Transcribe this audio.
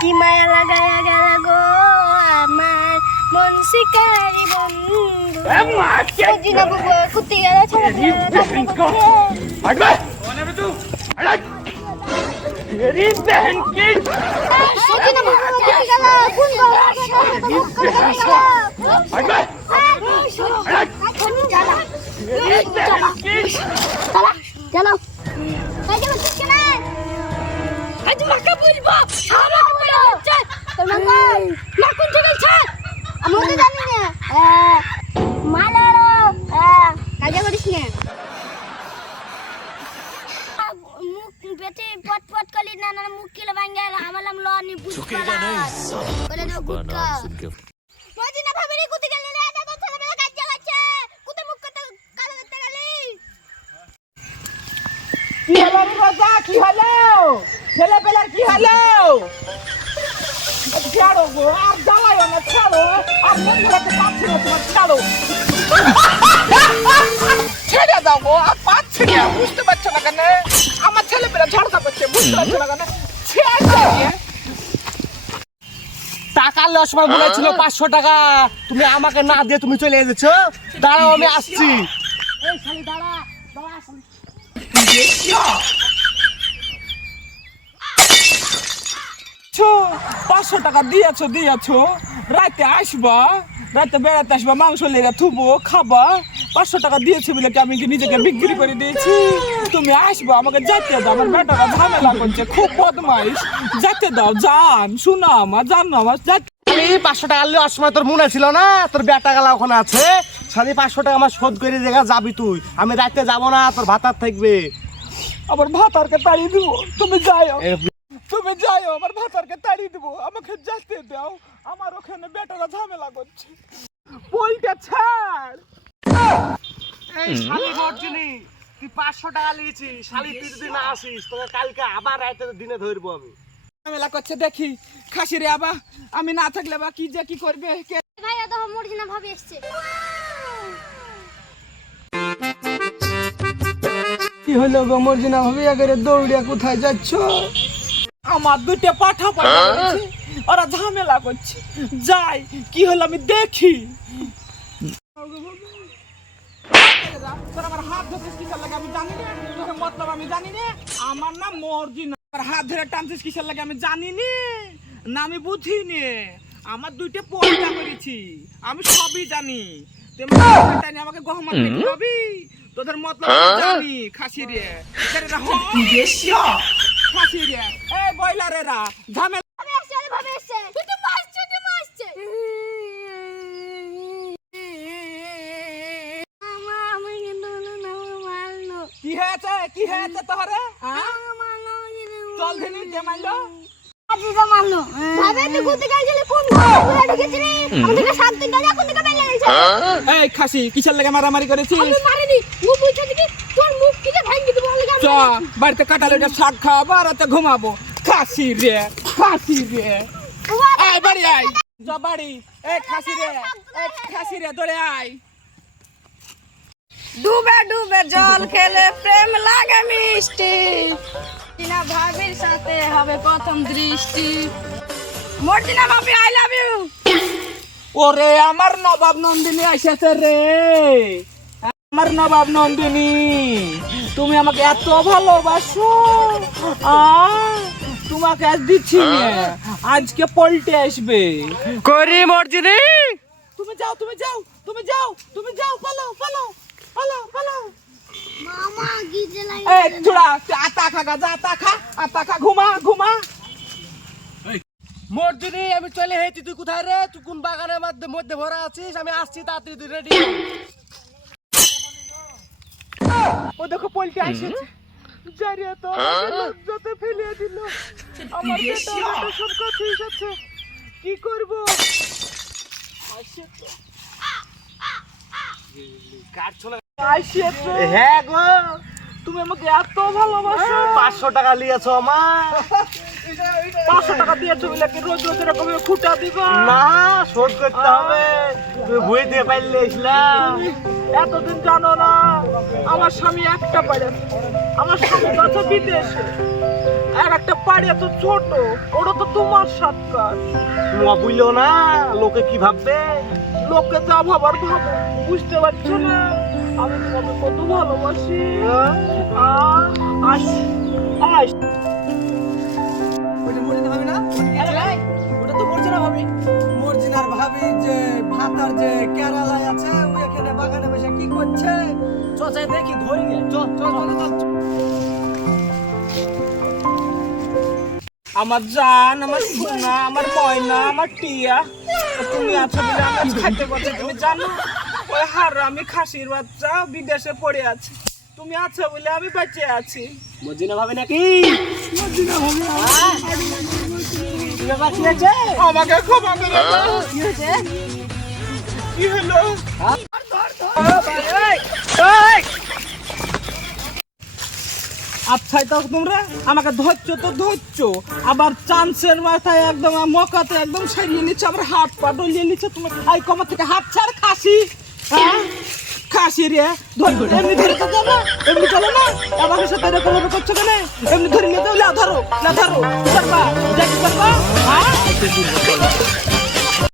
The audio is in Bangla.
কি মায়া লাগায়া গেল গো আমার মন শিকারি বন্ধু মর্জিনা বাবু কুত্তি গেল ছেড়ে মর্জিনা বাবু কুত্তি গেল কোন চলো আজ মাকে বলবো সারা বলে হচ্ছে তোর মা কোন থেকে গেছে আমি তো জানি না মালারো কাজে করিস না মুখ পেটে পট পট কলি না না মুখ কিলে ভাঙে আমালাম লনি বুঝবা বলে না গুটকা মজিনা ভাবিনি কুতি গেলি না দাদা ছেলেবেলা কাজে গেছে কুতে মুখ করতে কাজ করতে গেলি কি হলো রাজা কি হলো ছেলেবেলার কি হলো ছাড়ো গো আর জ্বালায় না ছাড়ো আর মন ধরাতে পারছি না তোমার ছাড়ো ছেড়ে দাও গো আর পাচ্ছি না বুঝতে পারছো না কেন আমার ছেলেবেলা ঝড়কা করছে বুঝতে পারছো না কেন টাকা লস সময় বলেছিল 500 টাকা তুমি আমাকে না দিয়ে তুমি চলে এসেছো দাঁড়াও আমি আসছি এই শালি দাঁড়া দাঁড়া শালি 500 টাকা দিয়েছো রাতে আসবা রাতে বেড়াতে আসবা মাংস লেগে থুবো খাবা 500 টাকা দিয়েছো বলে কি আমি কি নিজেকে বিক্রি করে দিয়েছি তুমি আসবা আমাকে যেতে দাও আমার বেটারা ঝামেলা করছে খুব বদমাইশ যেতে দাও জান শোনা আমার জান আমার 500 টাকা আনলে সময় তোর মনে ছিল না তোর বেটা গালা ওখানে আছে সাড়ে 500 টাকা আমার শোধ করে দেখা যাবি তুই আমি রাতে যাবো না তোর ভাতার থাকবে আবার ভাতারকে তাড়িয়ে দিব তুমি যাও আমার ভাতারকে তাড়িয়ে দিব আমাকে যেতে দাও আমার ওখানে বেটারা ঝামেলা করছে বলতে ছাড় এই শালি মর্জিনী তুই 500 টাকা নিয়েছিস শালি তুই যদি না আসিস তোকে কালকে আবার রাতে দিনে ধরবো আমি ঝামেলা করছে দেখি খাসি রে আবা আমি না থাকলে বা কি যে কি করবে ভাই এত মর্জিনা ভাবি এসেছে কি হলো গো মর্জিনা ভাবি আগে দৌড়িয়া কোথায় যাচ্ছ আমার দুটো পাঠা পাঠাচ্ছে ওরা ঝামেলা করছে যাই কি হলো আমি দেখি আমার হাত ধরছিস কিসের লাগে আমি জানি না তোকে মতলব আমি জানি না আমার নাম মর্জিনা আমার হাত ধরে টানছিস কিসের লাগে আমি জানি না আমি বুঝিনি আমার দুইটা পয়সা করেছি আমি সবই জানি তুই আমাকে গহমান দিবি তোদের মতলব জানি খাসি রে খাসি রে এই বয়লারেরা ঝামেলা ভাবি এসেছে তুই মারছিস আমি কিন্তু না মারলো কি হয়েছে তোরে চল দিনি কে মারলো আজিজা মারলো ভাবে তুই কোথা গেছিলি কোন ঘরে ঢুকেছিলি আমাদেরকে সাত দিন ধরে কোন দিকে বেরিয়ে গেছিস এই খাসি কিসের লাগে মারামারি করেছিস আমি মারিনি ও বুঝছে কি তোর মুখ থেকে ভাঙি দেব বলে চ বাড়িতে কাটালেটা শাক খাওয়াবো আর রাতে ঘুমাবো খাসি রে এই বাড়ি আয় যা বাড়ি এই খাসি রে দৌড়ে আয় ডুবে ডুবে জল খেলে প্রেম লাগে মিষ্টি মর্জিনা ভাবির সাথে হবে প্রথম দৃষ্টি মর্জিনা ভাবি আই লাভ ইউ ওরে আমার নবাব নন্দিনী এসেছে রে আমার নবাব নন্দিনী তুমি আমাকে এত ভালোবাসো তোমাকে আজ দিচ্ছি আজকে পল্টে আসবে করি মর্জিনী তুমি যাও পালাও মামা গিজে লাগে এই ছোড়া আতা খা গাজা আতা খা ঘুমা মর্জিনী আমি চলে হেঁটি তুই কোথায় রে তুই কোন বাগানের মধ্যে ভরা আছিস আমি আসছি তাড়াতাড়ি তুই রেডি ও দেখো পল্টে আসেছে জারিয়া তো লজ্জাতে ফেলিয়ে দিল আমার বেটা সব কথা এসেছে কি করব কাট চলে আসেছে হ্যাঁ গো তুমি আমাকে এত ভালোবাসো 500 টাকা নিয়েছো আমার 500 টাকা দিয়েছো বলে কি রোজ এরকম খুঁটা দিবা না শোধ করতে হবে তুই ভুই দিয়ে পাইলে ইসলাম এতদিন জানো না আমার স্বামী একটা পারে আমার স্বামী কত বিদেশে আর একটা পাড়ি এত ছোট, ওটা তো তোমার সাতকার। নোয়া বুঝলো না, লোকে কি ভাববে? লোকে যা ভাবার ভাবো, বুঝতে পারছো না আমি তোমাকে কত ভালোবাসি। আস আস ওটা মর্জিনা ভাবি না? ওটা তো মর্জিনা ভাবি। মর্জিনার ভাবি যে ভাতার যে কেরালায় আছে, ওই এখানে বাগানে বসে কি করছে? চচাই দেখি ধরি গে। চল চল চল চল। আমার জান, আমার সোনা, আমার ময়না, আমার টিয়া, তুমি আছো বলে আমি খাইতে পারছি। তুমি জানো ওই হারামি খাসির বাচ্চা বিদেশে পড়ে আছে, তুমি আছো বলে আমি বেঁচে আছি। মর্জিনা ভাবি নাকি? মর্জিনা ভাবি, কি ব্যাপার, কি আছে? আমাকে ক্ষমা করে দাও। কি হয়েছে? কি হলো? আচ্ছা তো তোমরা আমাকে ধরছো তো ধরছো, আবার চান্সের মাথায় একদম মকাতে একদম সারিয়ে নিচ্ছে, আবার হাত পা ডলিয়ে নিচ্ছে। তুমি খাই কমা থেকে হাত ছাড় খাসি, হ্যাঁ খাসি রে এমনি ধরে তো যাবো, এমনি চলো না। আমাকে সাথে এরকম ভাবে করছো কেন? এমনি ধরে নিয়ে যাও, লা ধরো পারবা, যাই পারবা, হ্যাঁ